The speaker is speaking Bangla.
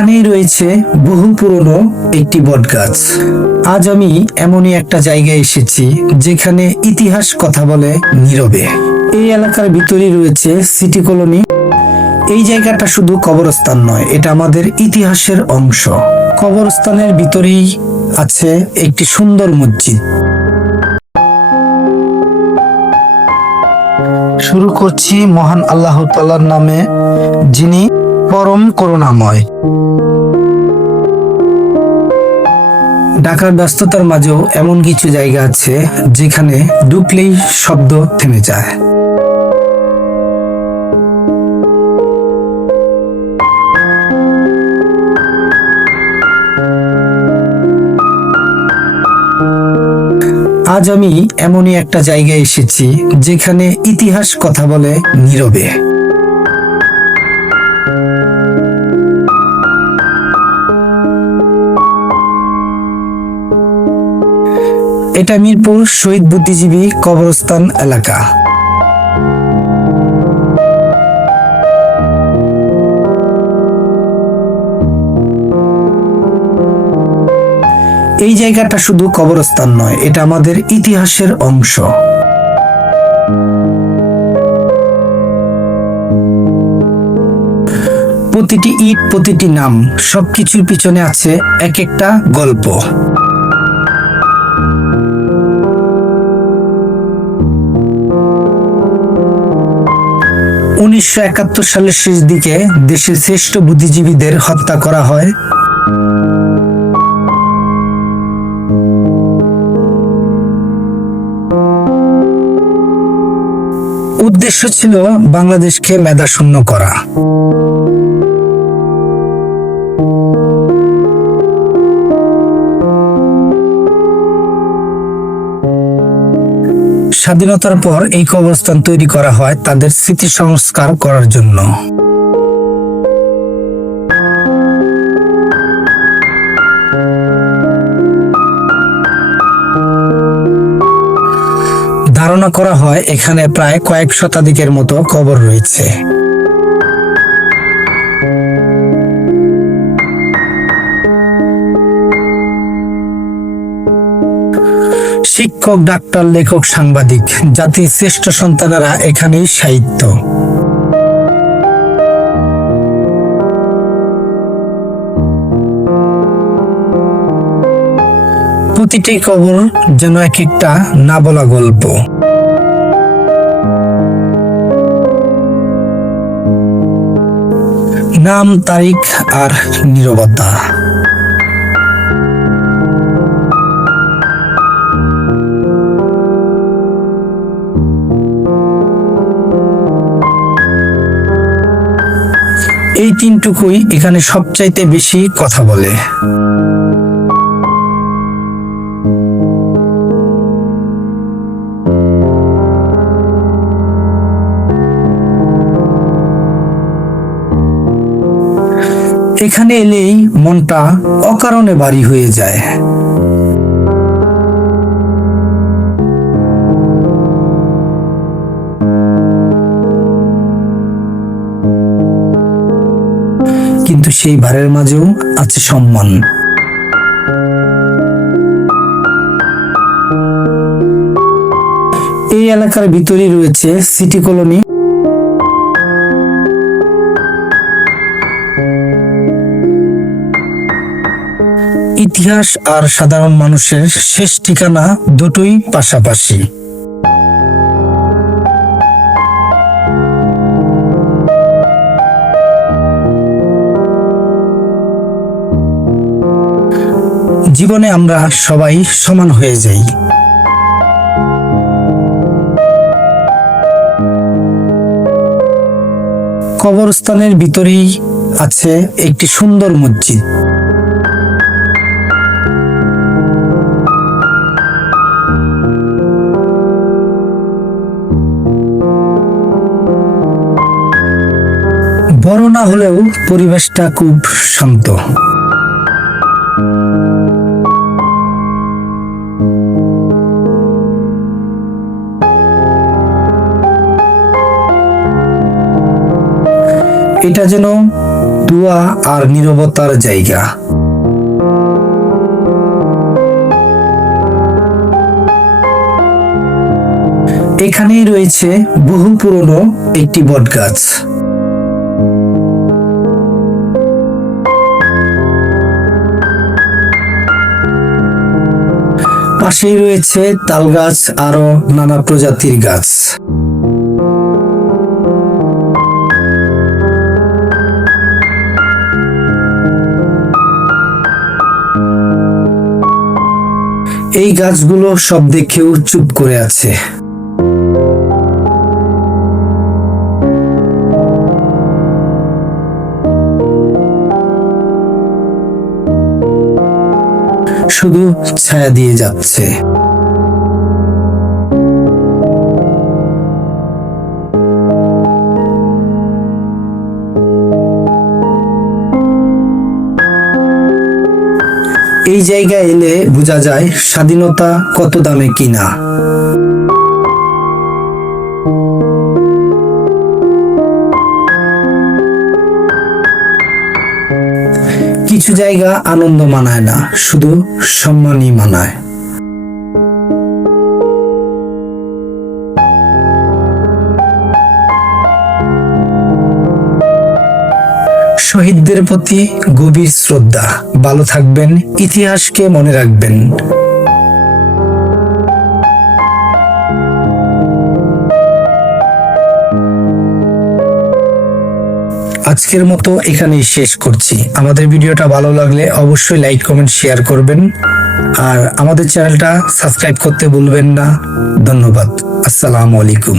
এখানেই রয়েছে বহু পুরনো একটি বটগাছ। আজ আমি এমনই একটা জায়গায় এসেছি যেখানে ইতিহাস কথা বলে নীরবে। এই এলাকার ভিতরেই রয়েছে সিটি কলোনি। এই জায়গাটা শুধু কবরস্থান নয়, এটা আমাদের ইতিহাসের অংশ। কবরস্থানের ভিতরেই আছে একটি সুন্দর মসজিদ। শুরু করছি মহান আল্লাহ তাআলার নামে, যিনি পরম করুণাময়। ঢাকার ব্যস্ততার মাঝেও এমন কিছু জায়গা আছে যেখানে ঢুকলেই শব্দ থেমে যায়। আজ আমি এমনই একটা জায়গায় এসেছি যেখানে ইতিহাস কথা বলে নীরবে। এটা মিরপুর শহীদ বুদ্ধিজীবী কবরস্থান এলাকা। এই জায়গাটা শুধু কবরস্থান নয়, এটা আমাদের ইতিহাসের অংশ। প্রতিটি ইট, প্রতিটি নাম, সবকিছুর পিছনে আছে এক একটা গল্প। 1971 সালের শেষ দিকে দেশের শ্রেষ্ঠ বুদ্ধিজীবীদের হত্যা করা হয়। উদ্দেশ্য ছিল বাংলাদেশকে মেধাশূন্য করা। স্বাধীনতার পর এই কবরস্থান তৈরি করা হয় তাদের স্মৃতি সংস্কার করার জন্য। ধারণা করা হয় এখানে প্রায় কয়েক শতাধিকের মতো কবর রয়েছে। শিক্ষক, ডাক্তার, লেখক, সাংবাদিক, জাতির শ্রেষ্ঠ সন্তানেরা এখানেই সাহিত্য। প্রতিটি কবর যেন এক একটা না বলা গল্প। নাম, তারিখ আর নীরবতা। এই তিনটুকুই এখানে সবচাইতে বেশি কথা বলে। এখানে এলেই মনটা অকারণে ভারী হয়ে যায়। কিন্তু সেই ভারের মাঝেও আছে সম্মান। এই এলাকার ভিতরেই রয়েছে সিটি কলোনি। ইতিহাস আর সাধারণ মানুষের শেষ ঠিকানা দুটোই পাশাপাশি। জীবনে আমরা সবাই সমান হয়ে যাই। কবরস্থানের ভিতরেই আছে একটি সুন্দর মসজিদ। বড় না হলেও পরিবেশটা খুব শান্ত। এটা যেন দোয়া আর নীরবতার জায়গা। এখানেই রয়েছে বহু পুরনো একটি বটগাছ। পাশেই রয়েছে তাল গাছ, আরো নানা প্রজাতির গাছ। এই গাছগুলো সব দেখেও চুপ করে আছে। শুধু ছায়া দিয়ে যাচ্ছে। এই জায়গায় এলে বোঝা যায় স্বাধীনতা কত দামে কিনা। কিছু জায়গা আনন্দ মানায় না, শুধু সম্মানই মানায়। শহীদদের প্রতি গভীর শ্রদ্ধা। ভালো থাকবেন, ইতিহাসকে মনে রাখবেন। আজকের মতো এখানেই শেষ করছি। আমাদের ভিডিওটা ভালো লাগলে অবশ্যই লাইক, কমেন্ট, শেয়ার করবেন আর আমাদের চ্যানেলটা সাবস্ক্রাইব করতে ভুলবেন না। ধন্যবাদ। আসসালামু আলাইকুম।